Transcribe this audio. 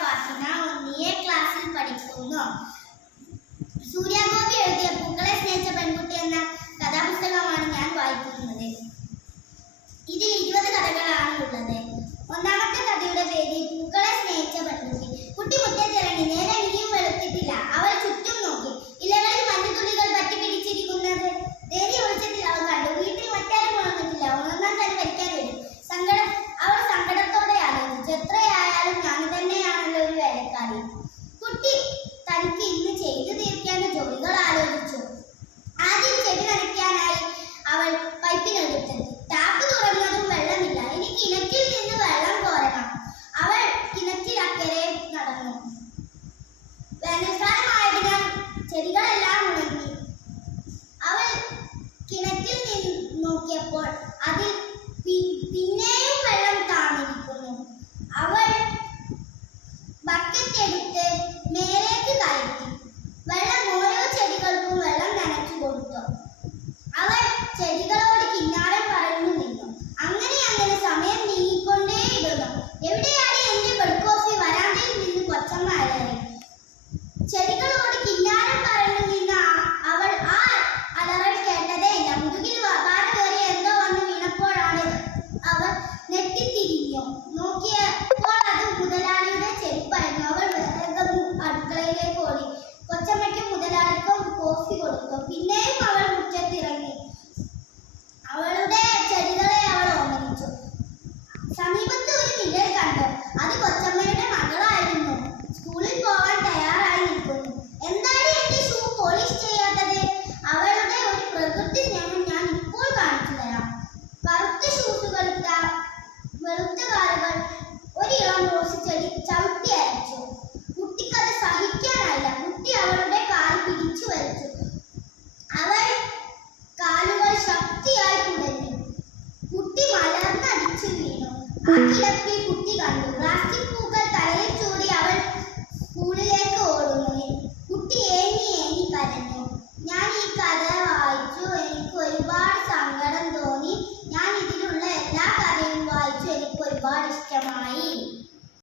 ഫാത്തിമ ഒന്നിയെ ക്ലാസ്സിൽ പഠിക്കുന്നു. സൂര്യാഗോപി എഴുതിയ പൂക്കളെ സ്നേഹിച്ച പെൺകുട്ടി എന്ന 아니 뭐 കുട്ടി കണ്ടു. പ്ലാസ്റ്റിക് പൂക്കൾ തലയിൽ ചൂടി